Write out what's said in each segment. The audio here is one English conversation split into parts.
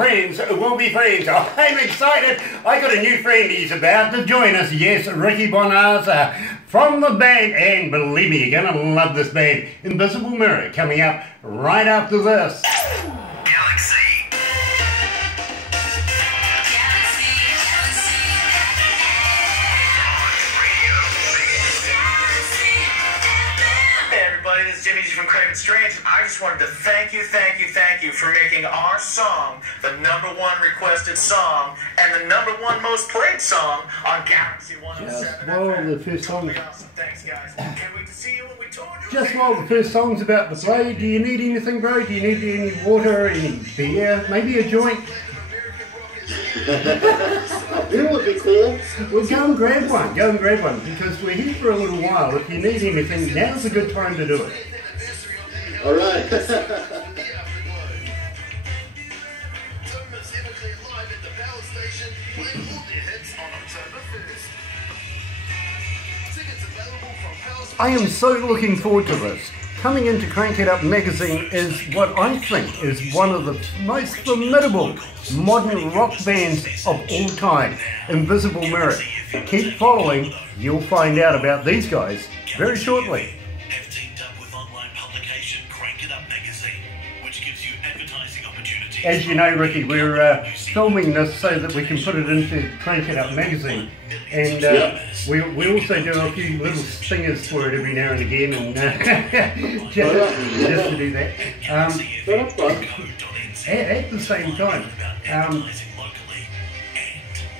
Friends will be friends. I'm excited. I got a new friend. He's about to join us. Yes, Ricky Bonazza from the band. And believe me, you're going to love this band. Invisible Mirror coming up right after this. This is Jimmy G from Craven Strange. I just wanted to thank you for making our song the #1 requested song and the #1 most played song on Galaxy 107. Just while the first song. Awesome. Thanks, guys. Can't wait to see you when we told you. Just while the first song's about to play, do you need anything, bro? Do you need any water, any beer, maybe a joint? It would be cool. Well, go and grab one. Go and grab one because we're here for a little while. If you need anything, now's a good time to do it. All right. I am so looking forward to this. Coming into Crank It Up magazine is what I think is one of the most formidable modern rock bands of all time, Invisible Mirror. Keep following, you'll find out about these guys very shortly. Have teamed up with online publication Crank It Up magazine, which gives you advertising opportunities. As you know, Ricky, we're filming this so that we can put it into Crank It Up magazine. And we also do a few little stingers for it every now and again, and just to do that. At the same time,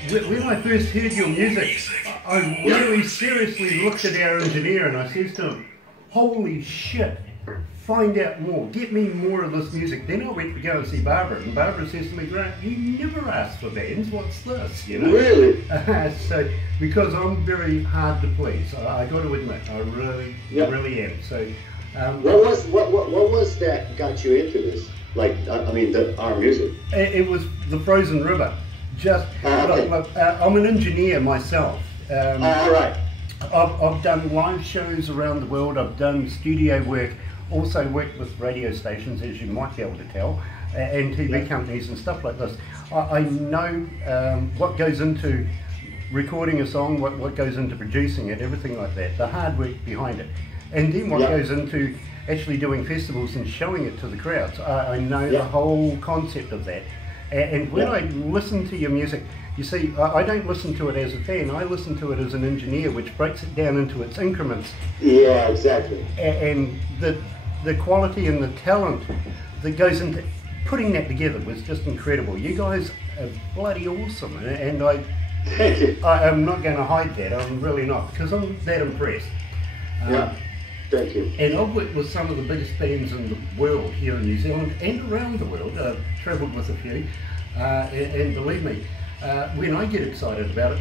when I first heard your music, I really seriously looked at our engineer and I said to him, holy shit, find out more, get me more of this music. Then I went to go and see Barbara, and Barbara says to me, Grant, you never asked for bands, what's this, you know? Really? So, because I'm very hard to please, I got to admit, I really am. So, what was that got you into this? Like, I mean, our music? It was the Frozen River. Just, look, I'm an engineer myself. All right. I've done live shows around the world, I've done studio work, also worked with radio stations, as you might be able to tell, and TV companies and stuff like this. I know what goes into recording a song, what goes into producing it, everything like that, the hard work behind it. And then what goes into actually doing festivals and showing it to the crowds. I know the whole concept of that. And when I listen to your music, you see, I don't listen to it as a fan, I listen to it as an engineer, which breaks it down into its increments. Yeah, exactly. And the quality and the talent that goes into putting that together was just incredible. You guys are bloody awesome, and I am not going to hide that, I'm really not, because I'm that impressed. Thank you. And I've worked with some of the biggest bands in the world here in New Zealand and around the world. I've travelled with a few, and believe me, when I get excited about it,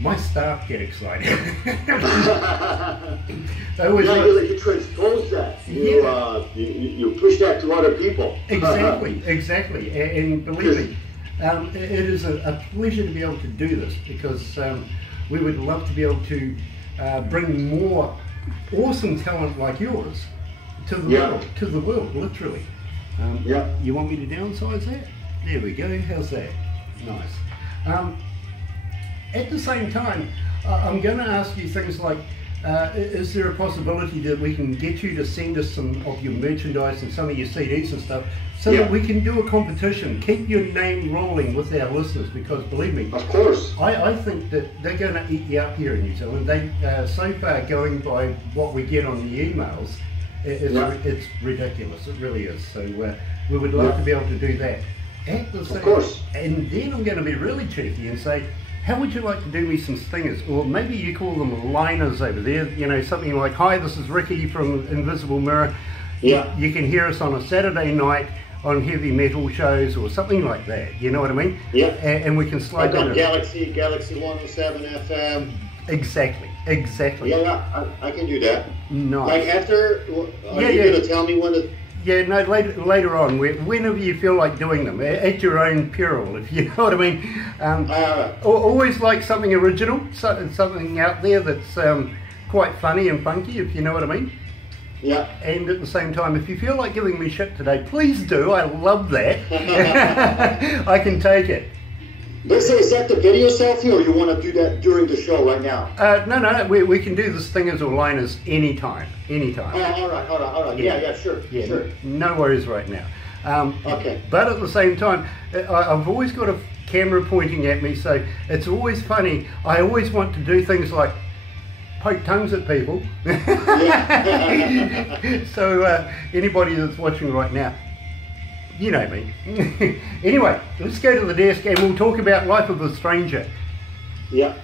my staff get excited. You transpose that. You push that to other people. Exactly. And believe me, it is a pleasure to be able to do this because we would love to be able to bring more awesome talent like yours to the world, literally. You want me to downsize that? There we go. How's that? Nice. At the same time, I'm going to ask you things like, is there a possibility that we can get you to send us some of your merchandise and some of your CDs and stuff so that we can do a competition, keep your name rolling with our listeners, because believe me, of course, I think that they're going to eat you up here in New Zealand. They so far, going by what we get on the emails, it's ridiculous, it really is. So we would love to be able to do that. At the same, of course. And then I'm going to be really cheeky and say, how would you like to do me some stingers? Or maybe you call them liners over there, you know, something like, hi, this is Ricky from Invisible Mirror. You can hear us on a Saturday night on heavy metal shows or something like that, you know what I mean? And we can slide that on Galaxy 107 FM. Exactly. Yeah, I can do that. Nice. Like after, are you going to tell me when to... Yeah, no, later on, whenever you feel like doing them, at your own peril, if you know what I mean. Always like something original, something out there that's quite funny and funky, if you know what I mean. Yeah. And at the same time, if you feel like giving me shit today, please do. I love that. I can take it. Let's say, is that the video selfie, or you want to do that during the show right now? No, we can do this thingers or liners anytime. Oh, all right. Yeah, sure. No worries right now. Okay. But at the same time, I've always got a camera pointing at me, so it's always funny. I always want to do things like poke tongues at people. So anybody that's watching right now, you know me. Anyway, let's go to the desk and we'll talk about Life of a Stranger. Yeah.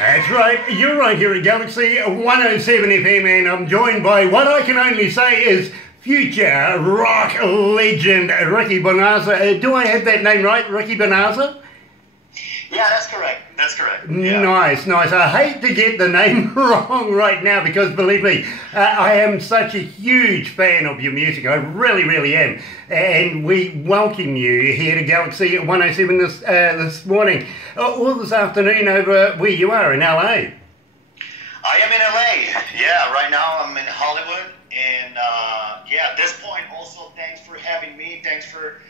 That's right, you're right here at Galaxy 107 FM, and I'm joined by what I can only say is future rock legend Ricky Bonaza. Do I have that name right, Ricky Bonaza? Yeah, that's correct. That's correct. Yeah. Nice. I hate to get the name wrong right now because, believe me, I am such a huge fan of your music. I really am. And we welcome you here to Galaxy 107 this morning, or this afternoon over where you are in LA. I am in LA. Yeah, right now I'm in Hollywood. And at this point, also thanks for having me. Thanks for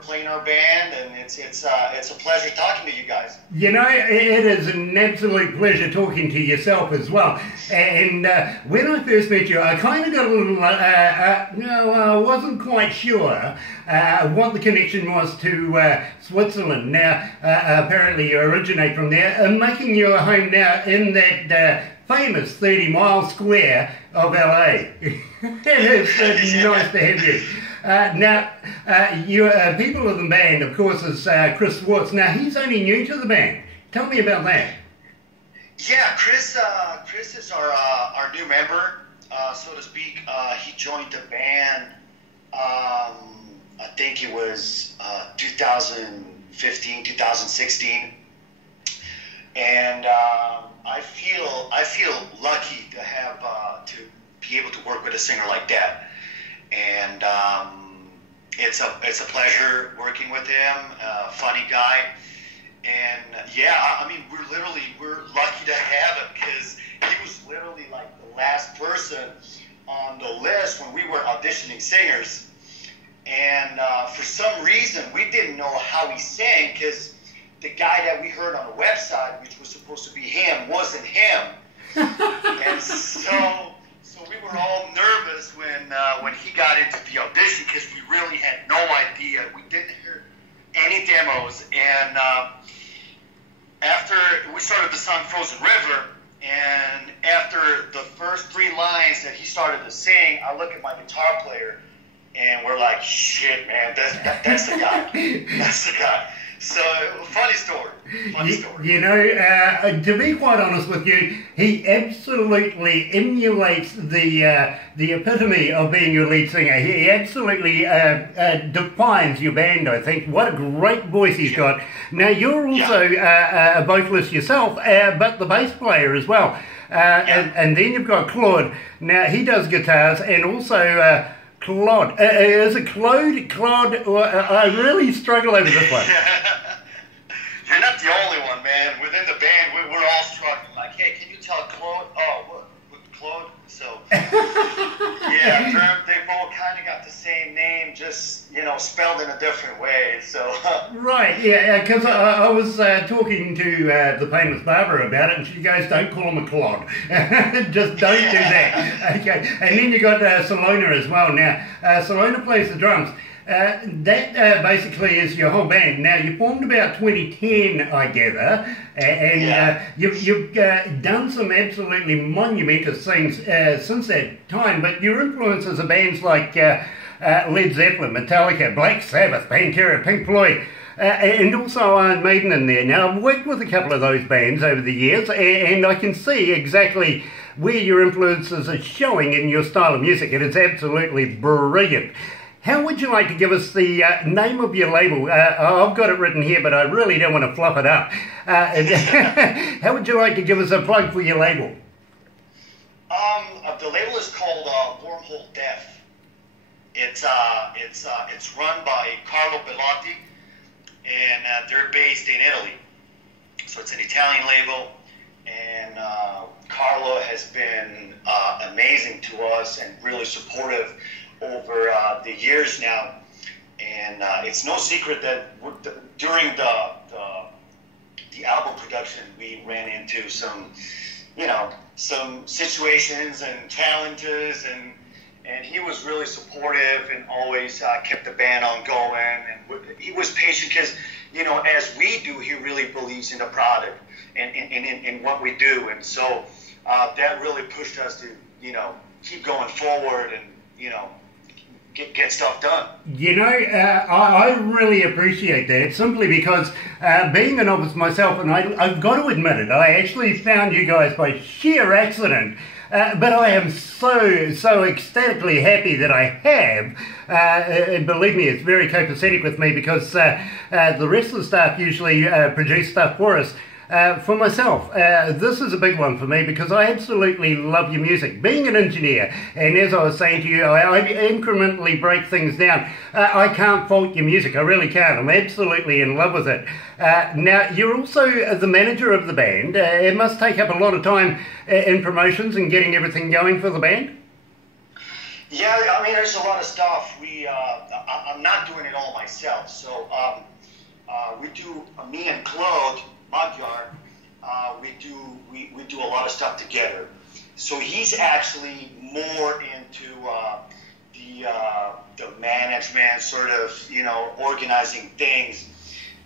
playing our band, and it's a pleasure talking to you guys. You know, it is an absolute pleasure talking to yourself as well. And when I first met you, I kind of got a little, I wasn't quite sure what the connection was to Switzerland. Now, apparently you originate from there, making your home now in that famous 30-mile square of LA. It's nice to have you. Now, you people of the band, of course, is Chris Swartz. Now, he's only new to the band. Tell me about that. Yeah, Chris is our new member, so to speak. He joined the band, I think it was 2015, 2016. And I feel lucky to have to be able to work with a singer like that. And it's a pleasure working with him. Funny guy, and I mean we're lucky to have him because he was literally like the last person on the list when we were auditioning singers. And for some reason we didn't know how he sang because the guy that we heard on the website, which was supposed to be him, wasn't him. And so we were all nervous when he got into the audition because we really had no idea. We didn't hear any demos. And after we started the song Frozen River, and after the first 3 lines that he started to sing, I look at my guitar player and we're like, shit, man, that's the guy. That's the guy. So, funny story. You know, to be quite honest with you, he absolutely emulates the epitome of being your lead singer. He absolutely defines your band, I think. What a great voice he's got. Now, you're also a vocalist yourself, but the bass player as well. And then you've got Claude. Now, he does guitars and also... Claude. Is it Claude? Claude? I really struggle over this one. Yeah, you're not the only one, man. Within the band, we're all struggling. Like, hey, can you tell Claude? Oh, what Claude? So, yeah, they've all kind of got the same name, just, spelled in a different way. So. Right, yeah, because I was talking to the famous Barbara about it, and she goes, don't call him a clod. Just don't do that. Okay, and then you got Salona as well. Now, Salona plays the drums. That basically is your whole band. Now, you formed about 2010, I gather, and you've done some absolutely monumentous things since that time, but your influences are bands like Led Zeppelin, Metallica, Black Sabbath, Pantera, Pink Floyd, and also Iron Maiden in there. Now, I've worked with a couple of those bands over the years, and I can see exactly where your influences are showing in your style of music. It is absolutely brilliant. How would you like to give us the name of your label? I've got it written here, but I really don't want to fluff it up. How would you like to give us a plug for your label? The label is called Wormhole Death. It's run by Carlo Bellotti, and they're based in Italy. So it's an Italian label, and Carlo has been amazing to us and really supportive over the years now, and it's no secret that during the album production we ran into some situations and challenges, and he was really supportive and always kept the band on going, and he was patient because as we do, he really believes in the product and in what we do, and so that really pushed us to keep going forward and get stuff done. I really appreciate that, simply because being a novice myself, and I've got to admit it, I actually found you guys by sheer accident, but I am so ecstatically happy that I have, and believe me, it's very copacetic with me, because the rest of the staff usually produce stuff for us. For myself, this is a big one for me, because I absolutely love your music. Being an engineer, and as I was saying to you, I incrementally break things down. I can't fault your music, I really can't. I'm absolutely in love with it. Now, you're also the manager of the band. It must take up a lot of time in promotions and getting everything going for the band? Yeah, I mean, there's a lot of stuff. I'm not doing it all myself, so we do, me and Claude Magyar, we do a lot of stuff together. So he's actually more into the management, sort of, organizing things,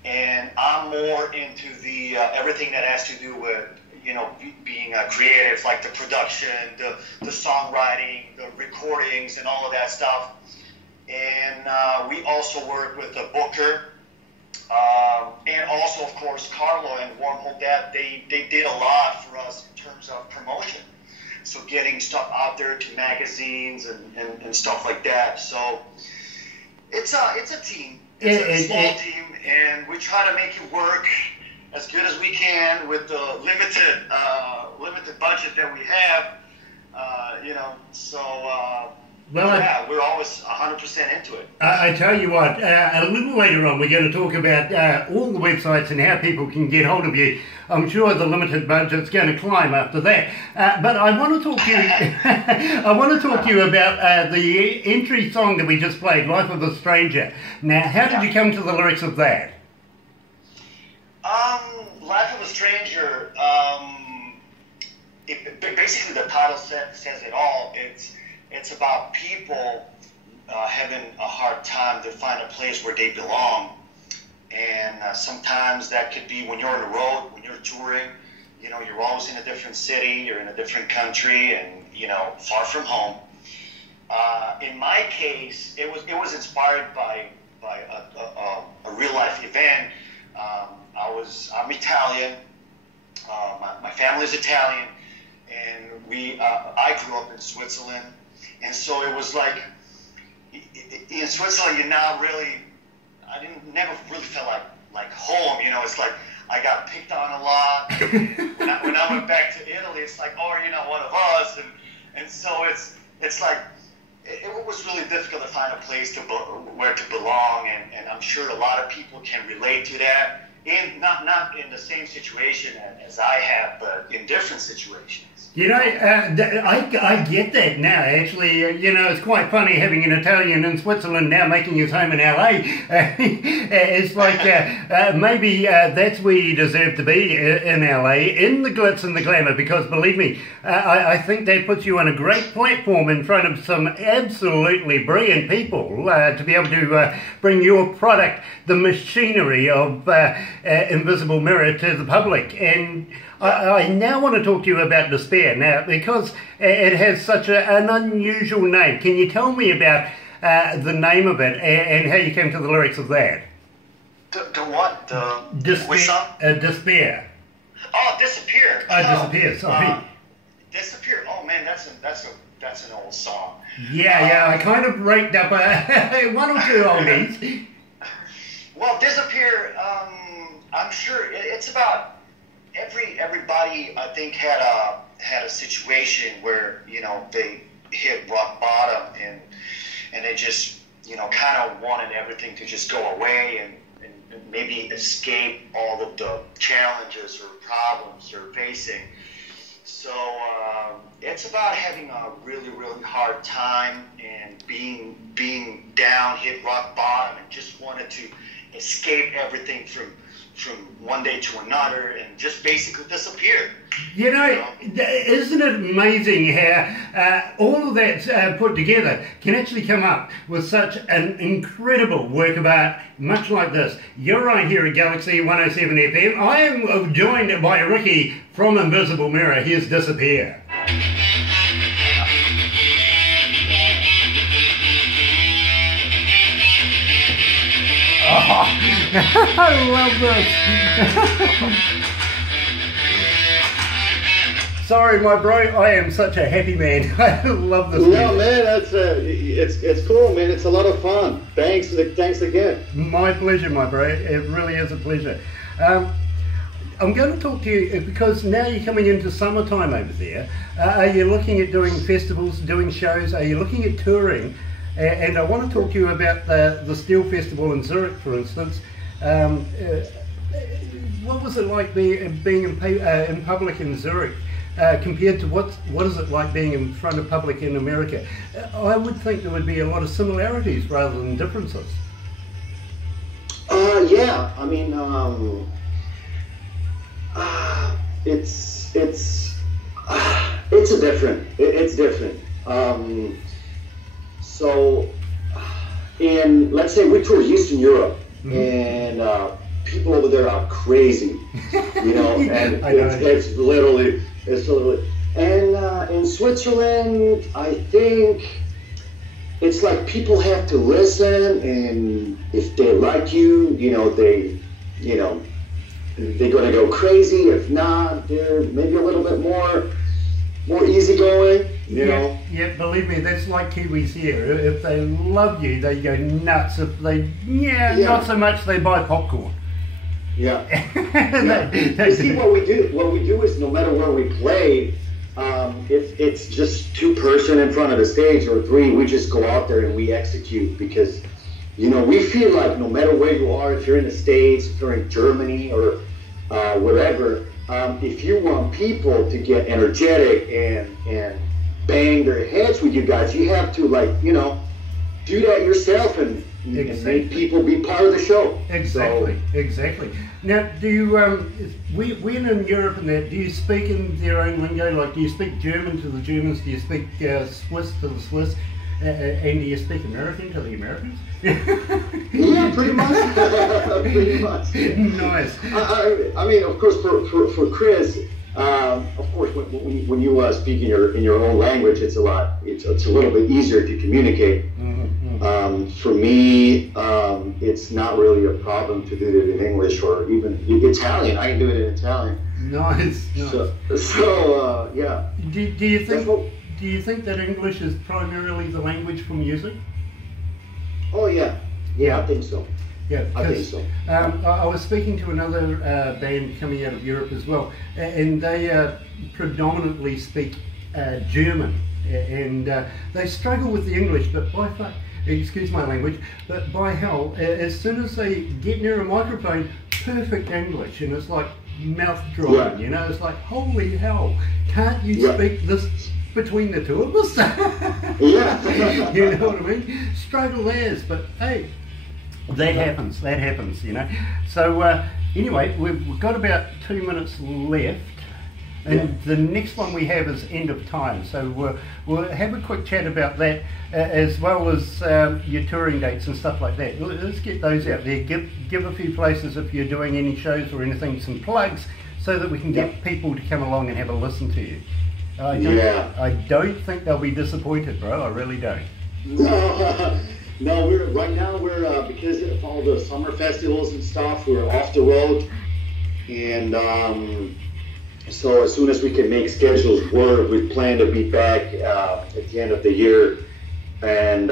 and I'm more into the everything that has to do with being creative, like the production, the songwriting, the recordings, and all of that stuff. And we also work with a booker. And also, of course, Carlo and Wormhole Death, they did a lot for us in terms of promotion. So getting stuff out there to magazines and stuff like that. So it's a team. It's a small team, and we try to make it work as good as we can with the limited budget that we have. We're always 100% into it. I tell you what, a little later on we're going to talk about all the websites and how people can get hold of you. I'm sure the limited budget's going to climb after that. But I want to talk to you. I want to talk to you about the entry song that we just played, "Life of a Stranger." Now, how did you come to the lyrics of that? "Life of a Stranger." Basically, the title says it all. It's about people having a hard time to find a place where they belong. And sometimes that could be when you're on the road, when you're touring, you're always in a different city, you're in a different country, and, far from home. In my case, it was inspired by a real life event. I'm Italian, my family's Italian, and I grew up in Switzerland. And so it was like, in Switzerland, I never really felt like home, it's like I got picked on a lot. When I went back to Italy, it's like, oh, you're not one of us. And so it's like, it was really difficult to find a place where to belong. And I'm sure a lot of people can relate to that. not in the same situation as I have, but in different situations. You know, I get that now, actually. You know, it's quite funny having an Italian in Switzerland now making his home in LA. It's like, maybe that's where you deserve to be, in LA, in the glitz and the glamour, because believe me, I think that puts you on a great platform in front of some absolutely brilliant people to be able to bring your product, the machinery of Invisible Mirror, to the public. And I now want to talk to you about Despair now, because it has such an unusual name. Can you tell me about the name of it and how you came to the lyrics of that? The what? Despair. Despair. Oh, Disappear. Disappear. Sorry. Disappear. Oh man, that's an old song. Yeah. I kind of raked up one or two oldies. Well, Disappear. I'm sure it's about. Everybody, I think, had a situation where, you know, they hit rock bottom and they just, you know, kind of wanted everything to just go away and maybe escape all of the challenges or problems they're facing. So it's about having a really, really hard time and being down, hit rock bottom, and just wanted to escape everything from one day to another and just basically disappear. You know, isn't it amazing how all of that put together can actually come up with such an incredible work of art, much like this. You're right here at Galaxy 107 FM. I am joined by Ricky from Invisible Mirror. Here's Disappear. Oh, I love this. Sorry, my bro. I am such a happy man. I love this. No, man, that's it's cool, man. It's a lot of fun. Thanks again. My pleasure, my bro. It really is a pleasure. I'm going to talk to you because now you're coming into summertime over there. Are you looking at doing festivals, doing shows? Are you looking at touring? And I want to talk to you about the Steel Festival in Zurich, for instance. What was it like being in public in Zurich compared to what is it like being in front of public in America? I would think there would be a lot of similarities rather than differences. Yeah, I mean, it's different. So, and let's say we tour Eastern Europe, and people over there are crazy, you know, and it's literally, and in Switzerland, I think it's like people have to listen, and if they like you, you know, they're gonna go crazy. If not, they're maybe a little bit more easygoing. You know? Yeah, believe me, that's like Kiwis here. If they love you, they go nuts. If they, not so much, they buy popcorn. Yeah. You see, what we do is no matter where we play, if it's just 2 person in front of the stage or 3, we just go out there and we execute, because, you know, we feel like no matter where you are, if you're in the States, if you're in Germany or whatever, if you want people to get energetic and bang their heads with you guys, you have to, like, you know, do that yourself and make people be part of the show. Exactly. Now, do you, when in Europe and that, do you speak in their own lingo? Like, do you speak German to the Germans? Do you speak Swiss to the Swiss? And do you speak American to the Americans? Yeah, pretty much. Pretty much. Nice. I mean, of course, for Chris, of course, when you speak in your own language, it's a little bit easier to communicate. For me, it's not really a problem to do it in English or even Italian. I can do it in Italian. Nice. So yeah. Do you think that English is primarily the language for music? Oh yeah, I think so. Yeah, I think so. I was speaking to another band coming out of Europe as well, and they predominantly speak German, and they struggle with the English, but by excuse my language, but by hell, as soon as they get near a microphone, perfect English, and it's like mouth drawing, you know, it's like, holy hell, can't you speak this between the two of us? You know what I mean? Struggle as, but hey, that happens, you know. So anyway, we've got about 2 minutes left. And the next one we have is End of Time, so we'll have a quick chat about that, as well as your touring dates and stuff like that. Let's get those out there. Give a few places if you're doing any shows or anything, some plugs, so that we can get people to come along and have a listen to you. I don't think they'll be disappointed, bro. I really don't. No, right now we're because of all the summer festivals and stuff, we're off the road, and so as soon as we can make schedules work, we plan to be back at the end of the year and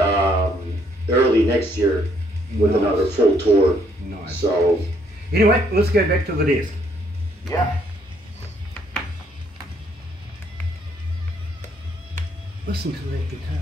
early next year with another full tour. Nice. So anyway, let's go back to the desk. Yeah. Listen to that guitar.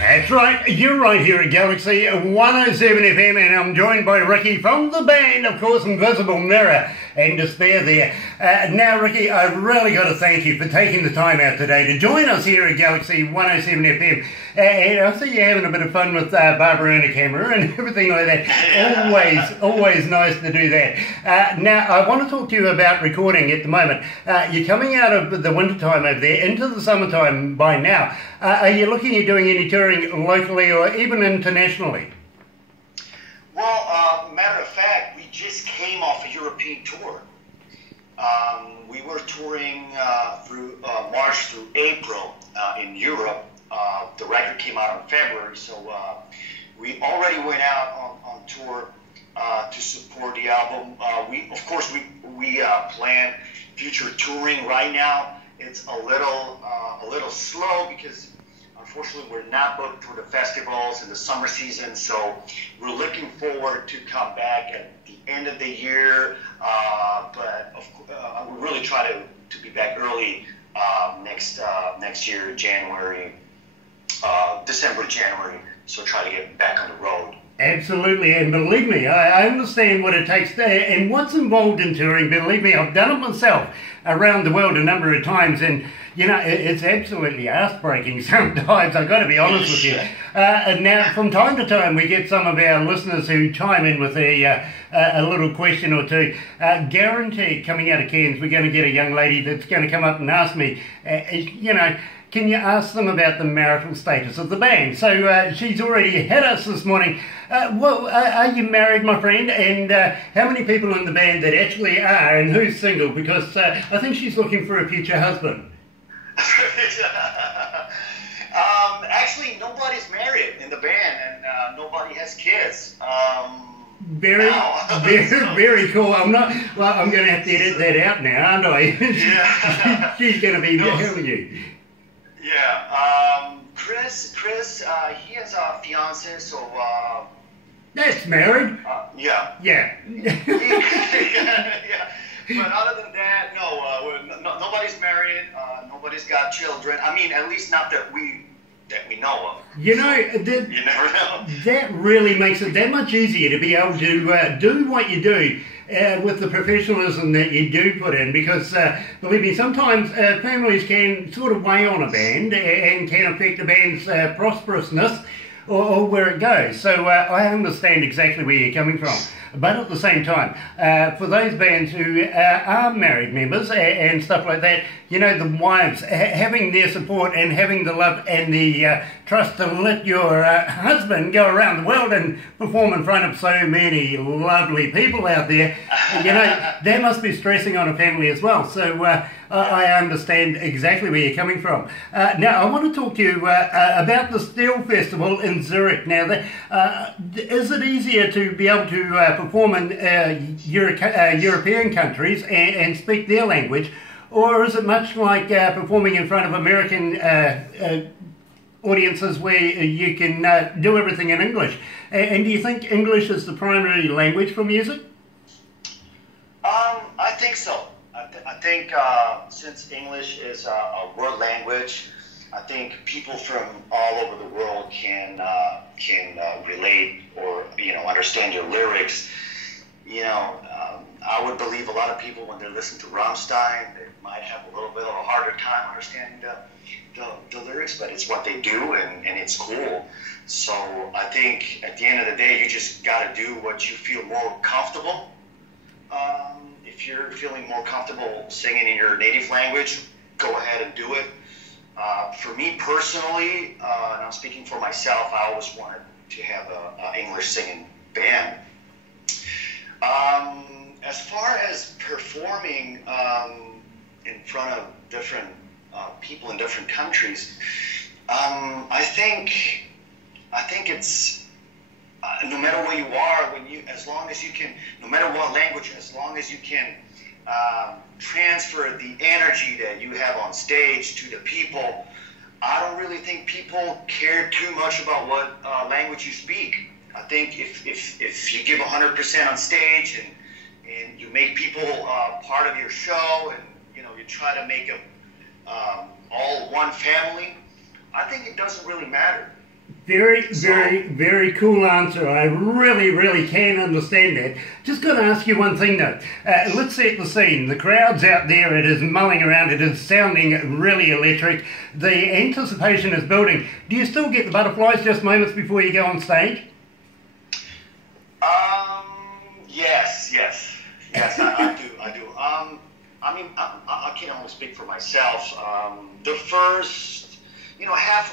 That's right, you're right here at Galaxy 107 FM, and I'm joined by Ricky from the band, of course, Invisible Mirror and Despair there. Now, Ricky, I've really got to thank you for taking the time out today to join us here at Galaxy 107 FM. And I see you're having a bit of fun with Barbara and a camera and everything like that. Always nice to do that. Now, I want to talk to you about recording at the moment. You're coming out of the winter time over there into the summertime by now. Are you looking at doing any touring locally or even internationally? Well, matter of fact, we just came off a European tour. We were touring through March through April in Europe. The record came out in February, so we already went out on tour to support the album. Of course, we plan future touring. Right now, it's a little slow because unfortunately we're not booked for the festivals in the summer season. So we're looking forward to come back at the end of the year. But we really try to be back early next year, January. December, January, so try to get back on the road. Absolutely, and believe me, I understand what it takes there and what's involved in touring. Believe me, I've done it myself around the world a number of times, and you know, it's absolutely ass-breaking sometimes, I've got to be honest with you. And now, from time to time, we get some of our listeners who chime in with a little question or two. Guaranteed, coming out of Cairns, we're going to get a young lady that's going to come up and ask me, you know, can you ask them about the marital status of the band? So she's already hit us this morning. Are you married, my friend? And how many people in the band that actually are, and who's single? Because I think she's looking for a future husband. Actually, nobody's married in the band, and nobody has kids. Very cool. I'm going to have to edit that out now, aren't I? Yeah. She's going to be telling you. Yeah, Chris, he has a fiance, so... That's married. Yeah. Yeah. Yeah. But other than that, no, nobody's married. Nobody's got children. I mean, at least not that we know of. You know, You never know. that really makes it that much easier to be able to do what you do with the professionalism that you do put in, because believe me, sometimes families can sort of weigh on a band and can affect a band's prosperousness or where it goes. So I understand exactly where you're coming from. But at the same time, for those bands who are married members and stuff like that, you know, the wives, having their support and having the love and the trust to let your husband go around the world and perform in front of so many lovely people out there, you know, that must be stressing on a family as well. So I understand exactly where you're coming from. Now, I want to talk to you about the Steel Festival in Zurich. Now, is it easier to be able to perform in European countries and speak their language, or is it much like performing in front of American audiences where you can do everything in English? And do you think English is the primary language for music? I think so. I think since English is a world language, I think people from all over the world can relate or understand your lyrics. I would believe a lot of people when they listen to Rammstein, they might have a little bit of a harder time understanding the lyrics, but it's what they do and it's cool. So I think at the end of the day, you just got to do what you feel more comfortable. If you're feeling more comfortable singing in your native language, go ahead and do it. For me personally, and I'm speaking for myself, I always wanted to have an English singing band. As far as performing in front of different people in different countries, I think it's no matter where you are, as long as you can, no matter what language, as long as you can transfer the energy that you have on stage to the people, I don't really think people care too much about what language you speak. I think if you give 100% on stage and you make people part of your show, and you try to make them all one family, I think it doesn't really matter. Very cool answer. I really can understand that. Just got to ask you one thing though. Let's set the scene. The crowd's out there. It is mulling around. It is sounding really electric. The anticipation is building. Do you still get the butterflies just moments before you go on stage? Yes, I do. I mean, I can only speak for myself. The first,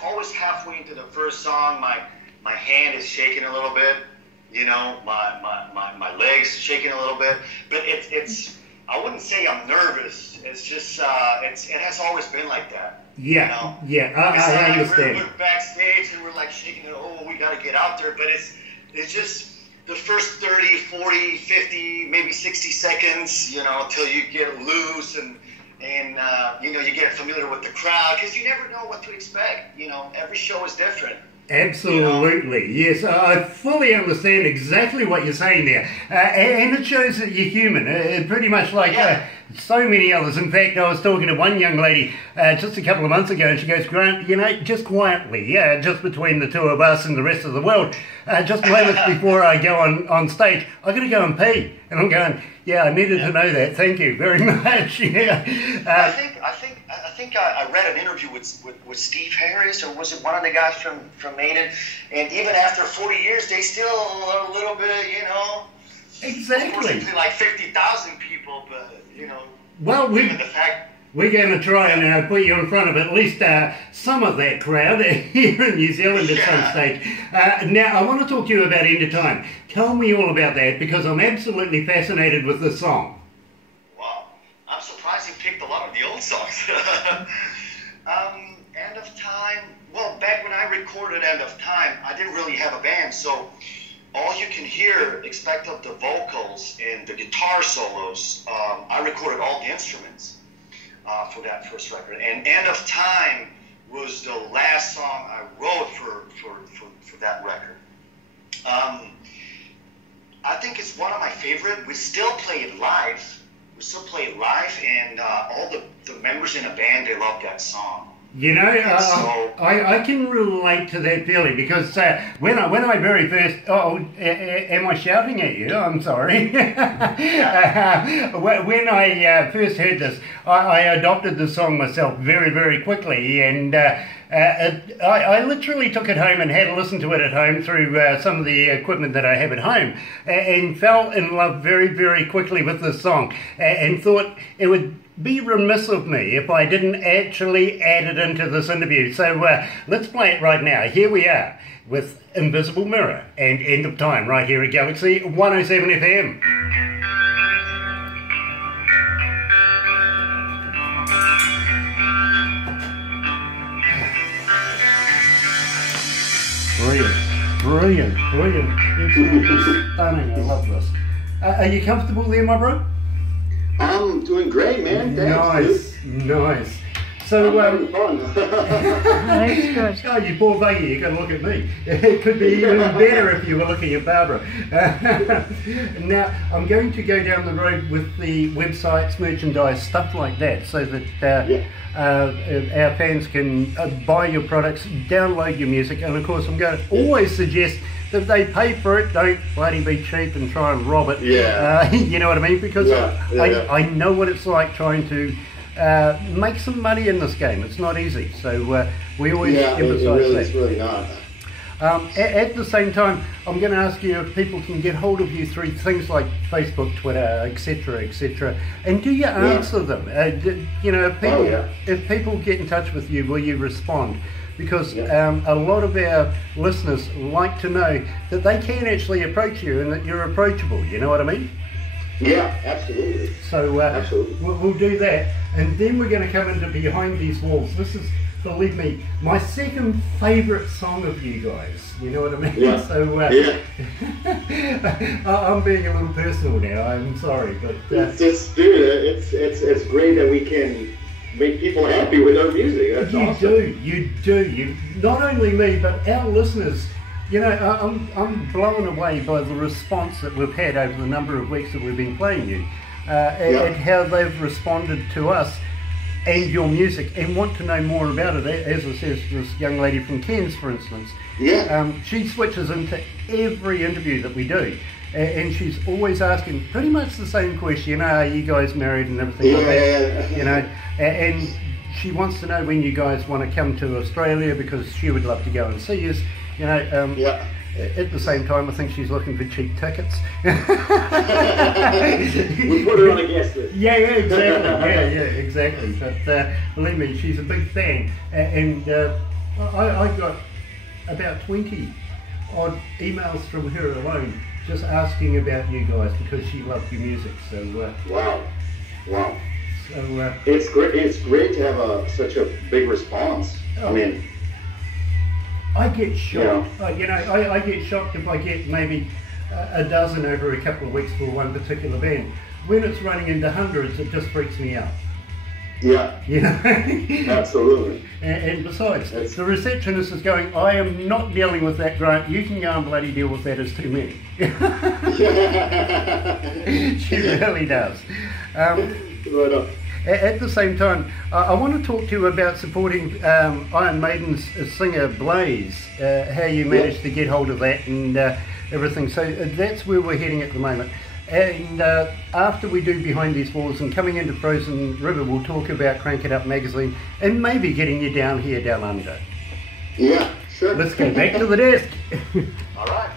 always halfway into the first song, my hand is shaking a little bit. My legs shaking a little bit. But it's I wouldn't say I'm nervous. It's just it has always been like that. Yeah, I understand. We're backstage and we're like shaking it. Oh, we got to get out there. But it's just the first 30, 40, 50, maybe 60 seconds, till you get loose and you get familiar with the crowd, because you never know what to expect. Every show is different. Absolutely, yes. I fully understand exactly what you're saying there. And it shows that you're human, pretty much like so many others. In fact, I was talking to one young lady just a couple of months ago, and she goes, "Grant, just quietly, just between the two of us and the rest of the world, just moments before I go on stage, I'm going to go and pee." And I'm going, "Yeah, I needed to know that. Thank you very much." I think I read an interview with Steve Harris, or was it one of the guys from Maiden? And even after 40 years, they still are a little bit, Exactly. Of course, like 50,000 people, but Well, given the fact. We're going to try and put you in front of at least some of that crowd here in New Zealand at some stage. Now, I want to talk to you about End of Time. Tell me all about that, because I'm absolutely fascinated with this song. Wow, I'm surprised you picked a lot of the old songs. End of Time, well, back when I recorded End of Time, I didn't really have a band, so all you can hear, except of the vocals and the guitar solos, I recorded all the instruments. For that first record, and End of Time was the last song I wrote for that record. I think favorite. We still play it live. And all the members in the band, they love that song. You know, I can relate to that feeling because when I very first, am I shouting at you? I'm sorry. When I first heard this, I adopted the song myself very, very quickly, and I literally took it home and had a listen to it at home through some of the equipment that I have at home, and fell in love very, very quickly with this song, and thought it would be remiss of me if I didn't actually add it into this interview. So let's play it right now. Here we are with Invisible Mirror and End of Time right here at Galaxy 107 FM. Brilliant. It's stunning. I love this. Are you comfortable there, my bro? I'm doing great, man. Thanks, nice. So, having fun. That's good. Oh, you poor buggy, you got to look at me. It could be even better if you were looking at Barbara. Now, I'm going to go down the road with the websites, merchandise, stuff like that, so that our fans can buy your products, download your music, and of course, I'm going to always suggest that they pay for it, don't bloody be cheap and try and rob it. Yeah. You know what I mean? Because I know what it's like trying to make some money in this game. It's not easy. So we always emphasize that. It's really not. At the same time, I'm going to ask you if people can get hold of you through things like Facebook, Twitter, etc., and do you answer them? You know, if people get in touch with you, will you respond? Because a lot of our listeners like to know that they can actually approach you and that you're approachable. You know what I mean? Yeah, absolutely. So absolutely. We'll do that, and then we're going to come into Behind These Walls. This is, believe me, my second favourite song of you guys. You know what I mean? Yeah. So I'm being a little personal now. I'm sorry, but it's just, dude, it's great that we can make people happy with our music. That's awesome. You do. Not only me, but our listeners. You know, I'm blown away by the response that we've had over the number of weeks that we've been playing you, and how they've responded to us and your music, and want to know more about it. As I said, this young lady from Cairns, for instance, she switches into every interview that we do, and she's always asking pretty much the same question. You know, are you guys married and everything like that? You know, and she wants to know when you guys want to come to Australia because she would love to go and see us. You know, at the same time, I think she's looking for cheap tickets. We put her on a guest list. Yeah, exactly. But believe me, she's a big fan, and I got about 20 odd emails from her alone, just asking about you guys because she loved your music. So wow. So it's great. It's great to have such a big response. I mean, I get shocked. You know, I get shocked if I get maybe a dozen over a couple of weeks for one particular band. When it's running into hundreds, it just freaks me out. Yeah. You know? Absolutely. And besides, the receptionist is going, I am not dealing with that, Grant. You can go and bloody deal with that, as too many. She really does. At the same time, I want to talk to you about supporting Iron Maiden's singer Blaze, how you managed to get hold of that and everything. So that's where we're heading at the moment. And after we do Behind These Walls and coming into Frozen River, we'll talk about Crank It Up magazine and maybe getting you down here, down under. Yeah, sure. Let's go back to the desk. All right.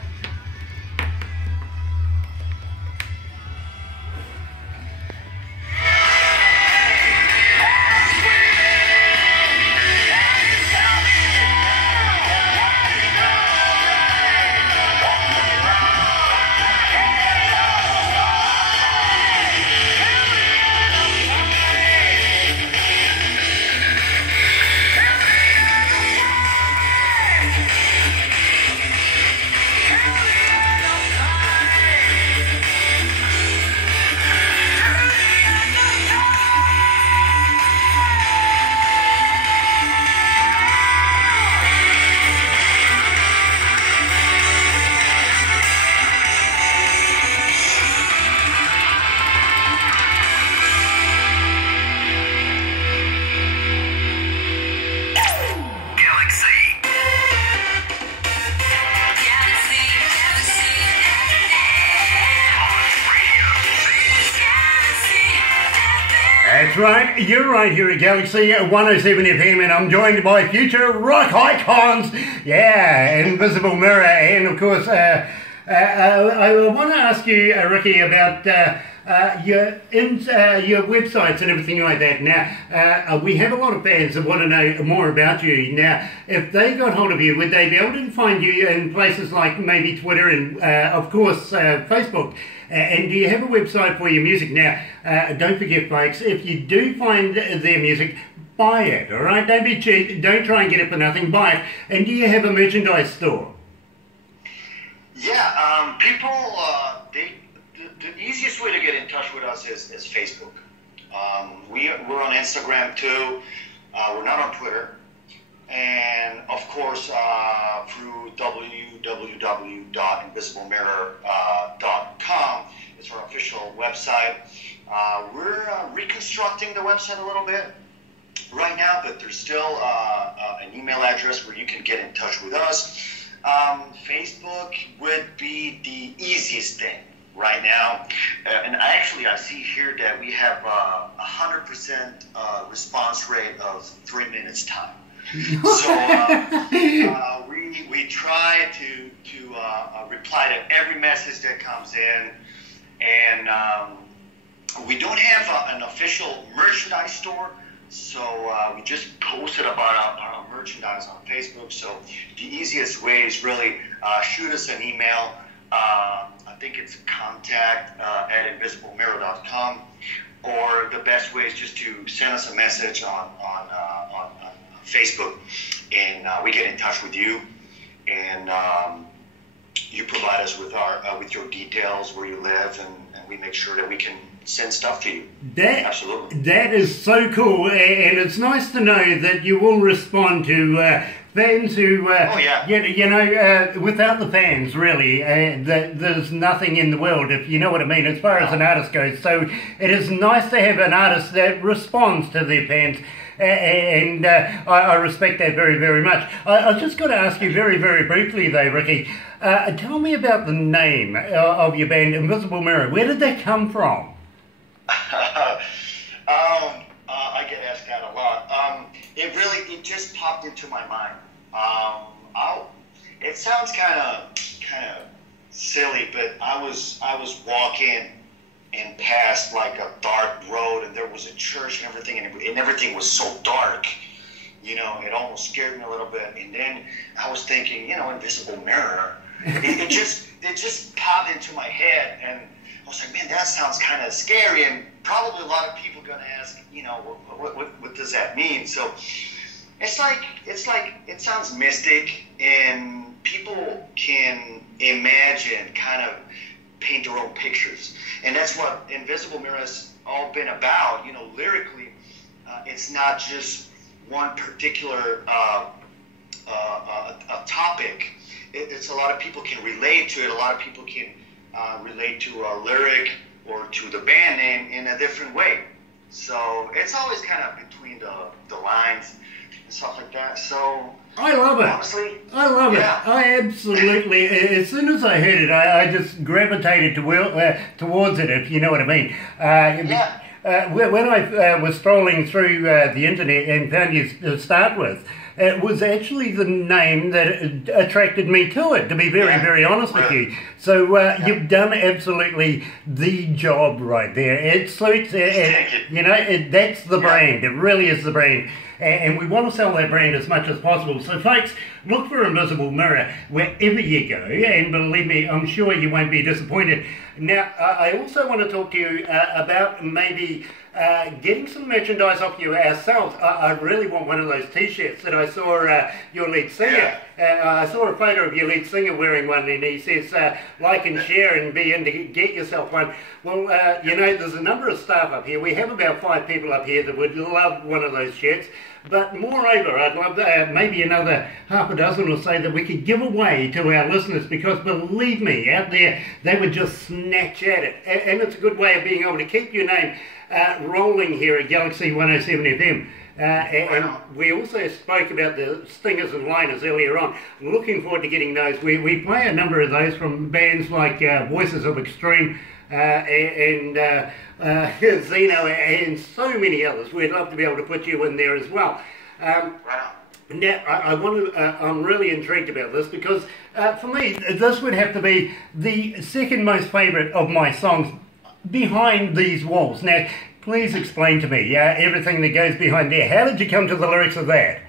right. You're right here at Galaxy 107 FM, and I'm joined by future rock icons. Yeah, Invisible Mirror, and of course, I want to ask you, Ricky, about your websites and everything like that. Now, we have a lot of fans that want to know more about you. Now, if they got hold of you, would they be able to find you in places like maybe Twitter and, of course, Facebook? And do you have a website for your music? Now, don't forget, folks, if you do find their music, buy it, all right? Don't be cheap. Don't try and get it for nothing. Buy it. And do you have a merchandise store? Yeah, people, the easiest way to get in touch with us is Facebook. We're on Instagram too. We're not on Twitter. And of course, through www.invisiblemirror.com is our official website. We're reconstructing the website a little bit right now, but there's still an email address where you can get in touch with us. Facebook would be the easiest thing right now. And I see here that we have 100% response rate of 3 minutes time. So we try to reply to every message that comes in, and we don't have an official merchandise store, so we just posted about our merchandise on Facebook. So the easiest way is really shoot us an email. I think it's contact@invisiblemirror.com, or the best way is just to send us a message on Facebook, and we get in touch with you, and you provide us with your details, where you live, and we make sure that we can send stuff to you. Absolutely. That is so cool, and it's nice to know that you will respond to fans who, without the fans, really, there's nothing in the world, if you know what I mean, as far as an artist goes. So it is nice to have an artist that responds to their fans. And I respect that very, very much. I've just got to ask you very, very briefly, though, Ricky. Tell me about the name of your band, Invisible Mirror. Where did that come from? I get asked that a lot. It just popped into my mind. It sounds kind of silly, but I was walking and passed like a dark road, and there was a church and everything, and everything was so dark, it almost scared me a little bit. And then I was thinking, Invisible Mirror. It just popped into my head, and I was like, man, that sounds kind of scary, and probably a lot of people are gonna ask, what does that mean? So it sounds mystic, and people can imagine, kind of paint their own pictures. And that's what Invisible Mirror has all been about. Lyrically, it's not just one particular a topic. It's a lot of people can relate to it. A lot of people can relate to a lyric or to the band name in a different way. So it's always kind of between the lines and stuff like that. So I love it. Honestly, I love it. I absolutely, as soon as I heard it, I just gravitated towards it, if you know what I mean. When I was strolling through the internet and found you to start with, it was actually the name that attracted me to it, to be very, very honest with you. So you've done absolutely the job right there. It suits, that's the brand. It really is the brand. And we want to sell that brand as much as possible. So folks, look for Invisible Mirror wherever you go, and believe me, I'm sure you won't be disappointed. Now, I also want to talk to you about maybe getting some merchandise off you ourselves. I really want one of those t-shirts that I saw your lead singer. I saw a photo of your lead singer wearing one, and he says, like and share and be in to get yourself one. Well, there's a number of staff up here. We have about 5 people up here that would love one of those shirts. But moreover, I'd love maybe another half a dozen or so that we could give away to our listeners, because believe me, out there, they would just snatch at it. And it's a good way of being able to keep your name rolling here at Galaxy 107 FM. And we also spoke about the stingers and liners earlier on. Looking forward to getting those. We play a number of those from bands like Voices of Extreme, and Zeno, and so many others. We'd love to be able to put you in there as well. Now, I'm really intrigued about this because for me, this would have to be the second most favourite of my songs, Behind These Walls. Now, please explain to me everything that goes behind there. How did you come to the lyrics of that?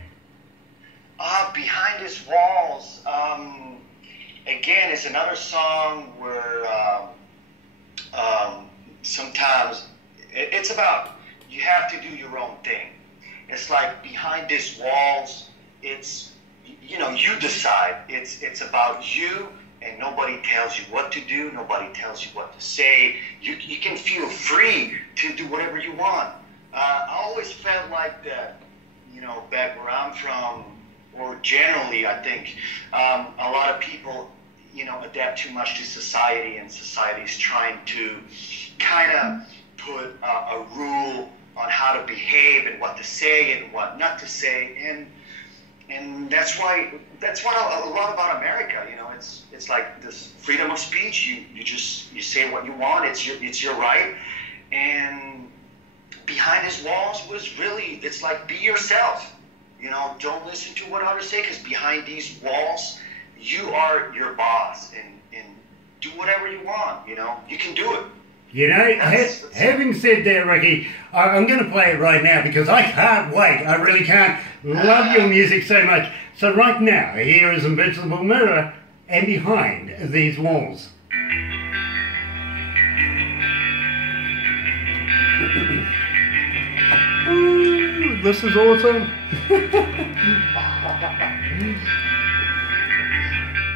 Behind These Walls, again, it's another song where sometimes it's about you have to do your own thing. It's like behind these walls, it's, you know, you decide. It's about you, and nobody tells you what to do. Nobody tells you what to say. You can feel free to do whatever you want. I always felt like that, you know, back where I'm from, or generally, I think, a lot of people, you know, adapt too much to society, and society's trying to kind of put a rule on how to behave and what to say and what not to say, and that's what a lot about America, you know, it's like this freedom of speech. You say what you want. It's your right. And Behind These Walls was really, it's like, be yourself. You know, don't listen to what others say, because behind these walls, you are your boss, and do whatever you want. You know, you can do it. You know, having said that, Ricky, I'm going to play it right now because I can't wait. I really can't. Love your music so much. So right now, here is Invisible Mirror and Behind These Walls. Ooh, this is awesome.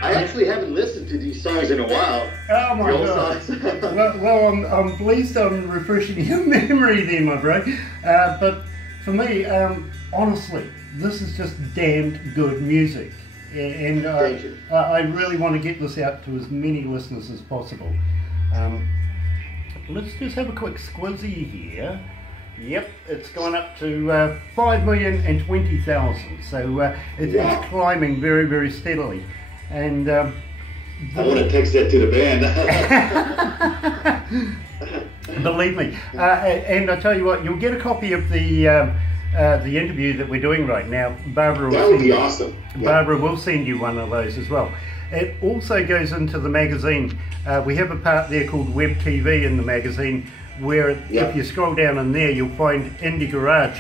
I actually haven't listened to these songs in a while. Oh my God. well, I'm pleased I'm refreshing your memory there, my bro. But for me, honestly, this is just damned good music. And I really want to get this out to as many listeners as possible. Let's just have a quick squizzy here. Yep, it's gone up to 5,020,000. So it's climbing very, very steadily. And I want to text that to the band. Believe me. And I tell you what, you'll get a copy of the interview that we're doing right now. Barbara will that would be awesome. Barbara will send you one of those as well. It also goes into the magazine. We have a part there called Web TV in the magazine, where if you scroll down in there, you'll find Indie Garage,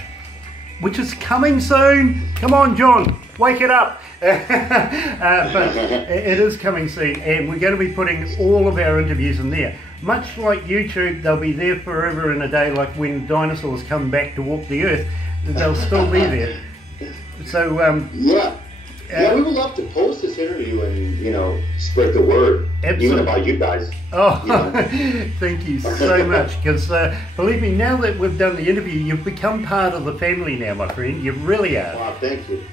which is coming soon. Come on, John, wake it up. But it is coming soon, and we're going to be putting all of our interviews in there. Much like YouTube, they'll be there forever and a day, like when dinosaurs come back to walk the earth. They'll still be there. So we would love to post this interview and, you know, spread the word, even about you guys. Oh, you know. Thank you so much, because believe me, now that we've done the interview, you've become part of the family now, my friend. You really are. Wow, thank you.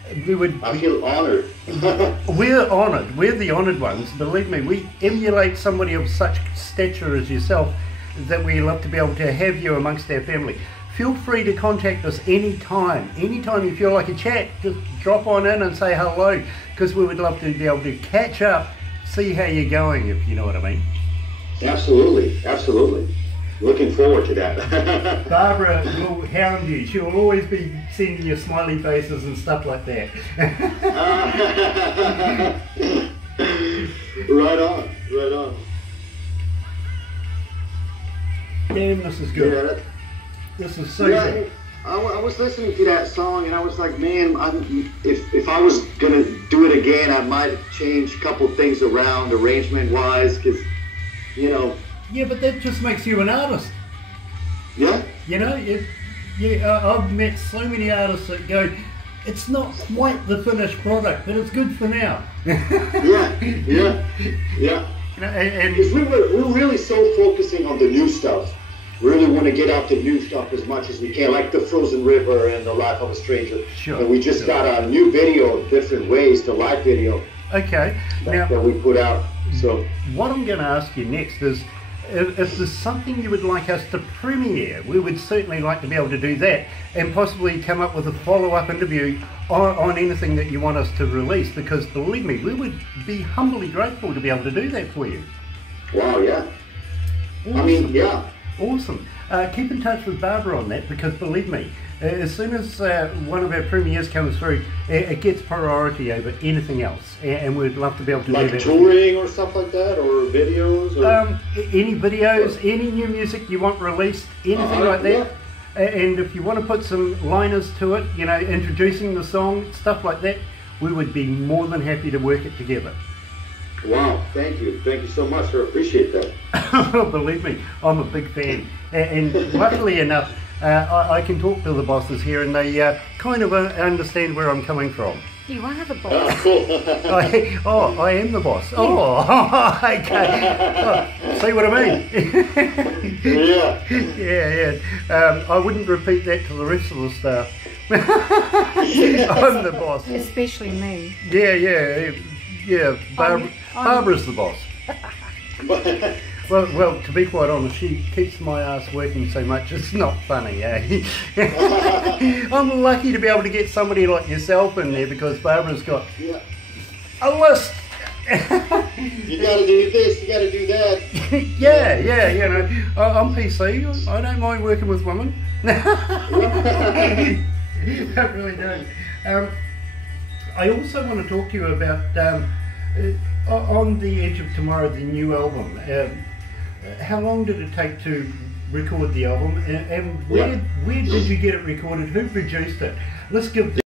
I feel honoured. We're honoured. We're the honoured ones. Believe me, we emulate somebody of such stature as yourself, that we love to be able to have you amongst our family. Feel free to contact us anytime. Anytime you feel like a chat, just drop on in and say hello, because we would love to be able to catch up, see how you're going, if you know what I mean. Absolutely, absolutely. Looking forward to that. Barbara will hound you. She'll always be sending you smiley faces and stuff like that. Right on, right on. Damn, this is good. Yeah, this is so good. I was listening to that song and I was like, man, if I was going to do it again, I might change a couple things around arrangement-wise, because, you know... Yeah, but that just makes you an artist. Yeah? You know, I've met so many artists that go, it's not quite the finished product, but it's good for now. Yeah. You know, and we're really so focusing on the new stuff. Really want to get out the new stuff as much as we can, like the Frozen River and the Life of a Stranger. Sure. And we just got a new video, different ways, the live video. Okay. That we put out. So what I'm going to ask you next is, if there's something you would like us to premiere, we would certainly like to be able to do that, and possibly come up with a follow-up interview on anything that you want us to release, because believe me, we would be humbly grateful to be able to do that for you. Wow, yeah. Awesome. I mean, yeah. Awesome. Keep in touch with Barbara on that, because believe me, as soon as one of our premieres comes through, it gets priority over anything else, and we'd love to be able to do that. Touring or stuff like that, or videos? Or... any videos, any new music you want released, anything like that. Yeah. And if you want to put some liners to it, you know, introducing the song, stuff like that, we would be more than happy to work it together. Wow, thank you so much. I appreciate that. Believe me, I'm a big fan, and luckily enough, I can talk to the bosses here, and they kind of understand where I'm coming from. You are the boss. Oh, cool. I am the boss. Oh, okay. Oh, see what I mean? Yeah. I wouldn't repeat that to the rest of the staff. I'm the boss. Especially me. Yeah. Barbara's the boss. Well, to be quite honest, she keeps my ass working so much, it's not funny, eh? I'm lucky to be able to get somebody like yourself in there, because Barbara's got a list. You gotta do this, you gotta do that. Yeah, you know, I'm PC, I don't mind working with women. I really don't. I also want to talk to you about On the Edge of Tomorrow, the new album. How long did it take to record the album, and where did you get it recorded? Who produced it? Let's give